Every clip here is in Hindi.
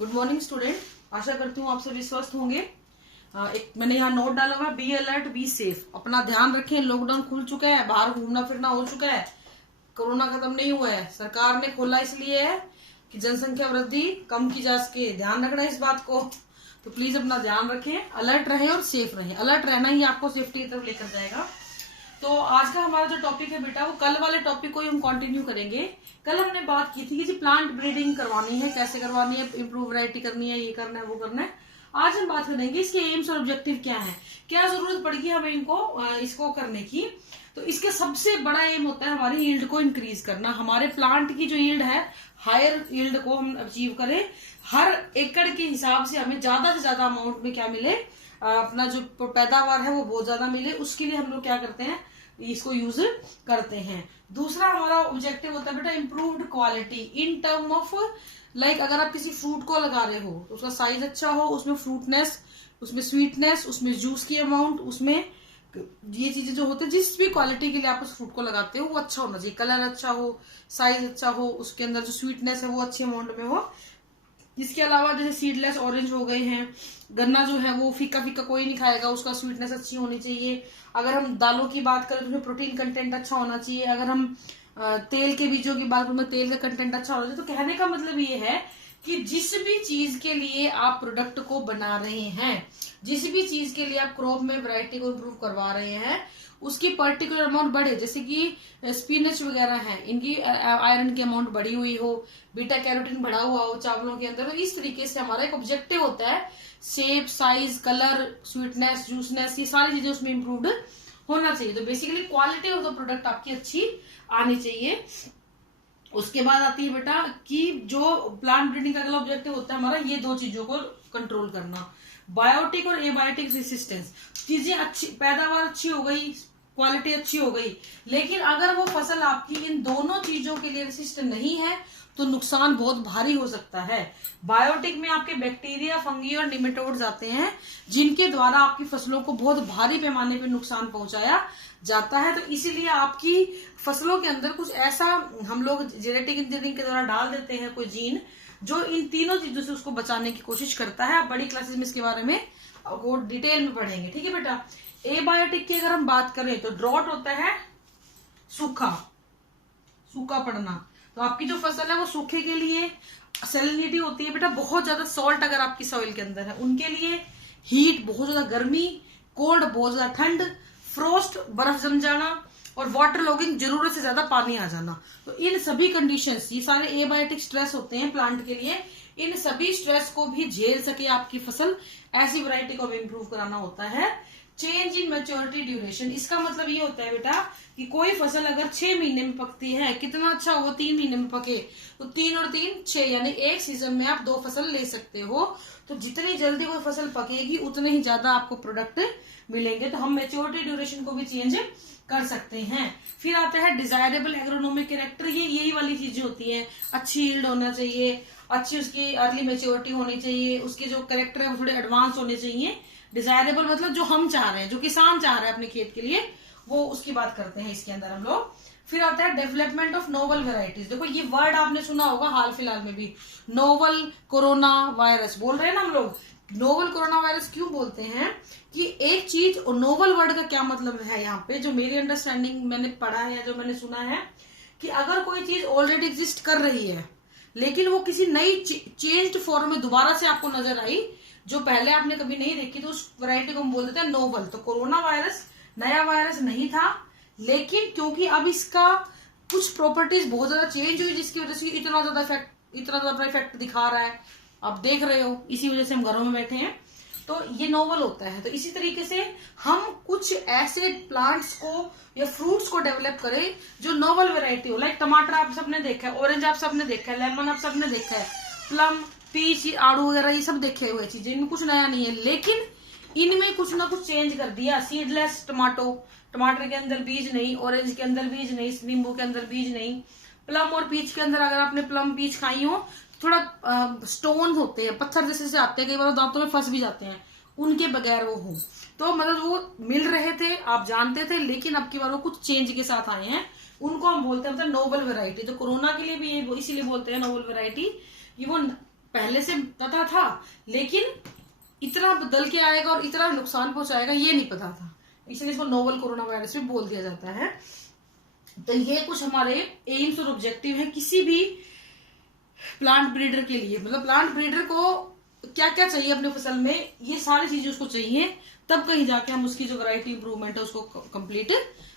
Good morning student. आशा करती हूँ आप सभी स्वस्थ होंगे। एक मैंने यहाँ नोट डाला हुआ, बी अलर्ट बी सेफ। अपना ध्यान रखें, लॉकडाउन खुल चुका है, बाहर घूमना फिरना हो चुका है, कोरोना खत्म नहीं हुआ है। सरकार ने खोला इसलिए है कि जनसंख्या वृद्धि कम की जा सके। ध्यान रखना इस बात को, तो प्लीज अपना ध्यान रखें, अलर्ट रहें और सेफ रहें। अलर्ट रहना ही आपको सेफ्टी की तरफ लेकर जाएगा। तो आज का हमारा जो टॉपिक है बेटा, वो कल वाले टॉपिक को ही हम कंटिन्यू करेंगे। कल हमने बात की थी कि जी प्लांट ब्रीडिंग करवानी है, कैसे करवानी है, इंप्रूव वैरायटी करनी है, ये करना है वो करना है। आज हम बात करेंगे इसके एम्स और ऑब्जेक्टिव क्या है, क्या जरूरत पड़ेगी हमें इसको करने की। तो इसके सबसे बड़ा एम होता है हमारी यील्ड को इंक्रीज करना। हमारे प्लांट की जो यील्ड है, हायर यील्ड को हम अचीव करें। हर एकड़ के हिसाब से हमें ज्यादा से ज्यादा अमाउंट में क्या मिले, अपना जो पैदावार है वो बहुत ज्यादा मिले। उसके लिए हम लोग क्या करते हैं, इसको यूज करते हैं। दूसरा हमारा ऑब्जेक्टिव होता है बेटा improved quality in term of like अगर आप किसी फ्रूट को लगा रहे हो तो उसका साइज अच्छा हो, उसमें फ्रूटनेस, उसमें स्वीटनेस, उसमें जूस की अमाउंट, उसमें ये चीजें जो होते हैं, जिस भी क्वालिटी के लिए आप उस फ्रूट को लगाते हो वो अच्छा होना चाहिए। कलर अच्छा हो, साइज अच्छा हो, उसके अंदर जो स्वीटनेस है वो अच्छे अमाउंट में हो। इसके अलावा जैसे सीडलेस ऑरेंज हो गए हैं, गन्ना जो है वो फीका फीका कोई नहीं खाएगा, उसका स्वीटनेस अच्छी होनी चाहिए। अगर हम दालों की बात करें तो उसमें प्रोटीन कंटेंट अच्छा होना चाहिए। अगर हम तेल के बीजों की बात करें, तेल का कंटेंट अच्छा होना चाहिए। तो कहने का मतलब ये है कि जिस भी चीज के लिए आप प्रोडक्ट को बना रहे हैं, जिस भी चीज के लिए आप क्रॉप में वैरायटी को इम्प्रूव करवा रहे हैं, उसकी पर्टिकुलर अमाउंट बढ़े। जैसे कि स्पिनच वगैरह है, इनकी आयरन की अमाउंट बढ़ी हुई हो, बीटा कैरोटीन बढ़ा हुआ हो चावलों के अंदर। तो इस तरीके से हमारा एक ऑब्जेक्टिव होता है शेप, साइज, कलर, स्वीटनेस, जूसनेस, ये सारी चीजें उसमें इम्प्रूव्ड होना चाहिए। तो basically quality of the product आपकी अच्छी आनी चाहिए। उसके बाद आती है बेटा कि जो प्लांट ब्रीडिंग का अगला ऑब्जेक्टिव होता है हमारा, ये दो चीजों को कंट्रोल करना, बायोटिक और एबायोटिक रेसिस्टेंस। चीजें अच्छी, पैदावार अच्छी हो गई, क्वालिटी अच्छी हो गई, लेकिन अगर वो फसल आपकी इन दोनों चीजों के लिए रेसिस्टेंट नहीं है तो नुकसान बहुत भारी हो सकता है। बायोटिक में आपके बैक्टीरिया, फंगी और निमेटोड्स आते हैं, जिनके द्वारा आपकी फसलों को बहुत भारी पैमाने पर नुकसान पहुंचाया जाता है। तो इसीलिए आपकी फसलों के अंदर कुछ ऐसा हम लोग जेनेटिक इंजीनियरिंग के द्वारा डाल देते हैं, कोई जीन जो इन तीनों चीजों से उसको बचाने की कोशिश करता है। आप बड़ी क्लासेस में इसके बारे में वो डिटेल में पढ़ेंगे, ठीक है बेटा। एबायोटिक की अगर हम बात करें तो ड्रॉट होता है सूखा, सूखा पड़ना। तो आपकी जो फसल है वो सूखे के लिए, सैलिनिटी होती है बेटा बहुत ज्यादा, सॉल्ट अगर आपकी सॉइल के अंदर है उनके लिए, हीट बहुत ज्यादा गर्मी, कोल्ड बहुत ज्यादा ठंड, फ्रोस्ट बर्फ जम जाना, और वाटर लॉगिंग जरूरत से ज्यादा पानी आ जाना। तो इन सभी कंडीशंस, ये सारे एबायोटिक स्ट्रेस होते हैं प्लांट के लिए। इन सभी स्ट्रेस को भी झेल सके आपकी फसल, ऐसी वैरायटी को भी इंप्रूव कराना होता है। चेंज इन मैच्योरिटी ड्यूरेशन, इसका मतलब ये होता है बेटा कि कोई फसल अगर 6 महीने में पकती है, कितना अच्छा हो 3 महीने में पके, तो 3 और 3 6, यानी एक सीजन में आप 2 फसल ले सकते हो। तो जितनी जल्दी कोई फसल पकेगी उतने ही ज्यादा आपको प्रोडक्ट मिलेंगे। तो हम मैच्योरिटी ड्यूरेशन को भी चेंज कर सकते हैं। फिर आता है डिजायरेबल एग्रोनॉमिक कैरेक्टर, ये यही वाली चीजें होती है। अच्छी यील्ड होना चाहिए, अच्छी उसकी अर्ली मैच्योरिटी होनी चाहिए, उसके जो कैरेक्टर है वो थोड़े एडवांस होने चाहिए। डिजायरेबल मतलब जो हम चाह रहे हैं, जो किसान चाह रहे हैं अपने खेत के लिए, वो उसकी बात करते हैं इसके अंदर हम लोग। फिर आता है डेवलपमेंट ऑफ नोवल वेराइटीज। देखो ये वर्ड आपने सुना होगा हाल फिलहाल में भी, नोवल कोरोना वायरस बोल रहे हैं ना हम लोग। नोवल कोरोना वायरस क्यों बोलते हैं कि एक चीज, और नोवल वर्ड का क्या मतलब है यहाँ पे, जो मेरी अंडरस्टैंडिंग मैंने पढ़ा है, जो मैंने सुना है, कि अगर कोई चीज ऑलरेडी एग्जिस्ट कर रही है लेकिन वो किसी नई चेंज्ड फॉर्म में दोबारा से आपको नजर आई, जो पहले आपने कभी नहीं देखी, तो उस वैरायटी को हम बोल देते हैं नोवल। तो कोरोना वायरस नया वायरस नहीं था, लेकिन क्योंकि अब इसका कुछ प्रॉपर्टीज बहुत ज्यादा चेंज हुई, जिसकी वजह से इतना ज्यादा इफेक्ट दिखा रहा है, आप देख रहे हो, इसी वजह से हम घरों में बैठे हैं, तो ये नोवल होता है। तो इसी तरीके से हम कुछ ऐसे प्लांट्स को या फ्रूट्स को डेवलप करें जो नोवल वैरायटी हो। लाइक टमाटर आप सबने देखा है, ऑरेंज आप सबने देखा है, लेमन आप सबने देखा है, प्लम, पीच, आड़ू वगैरह ये सब देखे हुए चीजें, इनमें कुछ नया नहीं है, लेकिन इनमें कुछ ना कुछ चेंज कर दिया। सीडलेस टमाटर के अंदर बीज नहीं, ऑरेंज के अंदर बीज नहीं, नींबू के अंदर बीज नहीं, प्लम और पीच के अंदर अगर आपने प्लम पीच खाई हो, थोड़ा स्टोन होते हैं, पत्थर जैसे आते हैं, कई बार दांतों में फंस भी जाते हैं, उनके बगैर वो हो। तो मतलब वो मिल रहे थे, आप जानते थे, लेकिन अब की बार वो कुछ चेंज के साथ आए हैं, उनको हम बोलते हैं मतलब नोवल वैरायटी। तो कोरोना के लिए भी ये इसीलिए बोलते हैं नोवल वैरायटी, कि वो पहले से पता था, लेकिन इतना बदल के आएगा और इतना नुकसान पहुंचाएगा ये नहीं पता था, इसलिए इसको नोवल कोरोना वायरस भी बोल दिया जाता है। तो ये कुछ हमारे एम्स और ऑब्जेक्टिव है किसी भी प्लांट ब्रीडर के लिए। मतलब प्लांट ब्रीडर को क्या क्या चाहिए अपने फसल में, ये सारी चीजें उसको चाहिए, तब कहीं जाके हम उसकी जो वैरायटी इंप्रूवमेंट है उसको कंप्लीट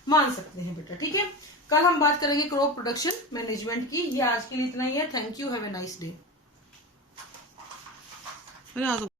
मान सकते हैं बेटा। ठीक है, कल हम बात करेंगे क्रॉप प्रोडक्शन मैनेजमेंट की। ये आज के लिए इतना ही है। Thank you, have a nice day.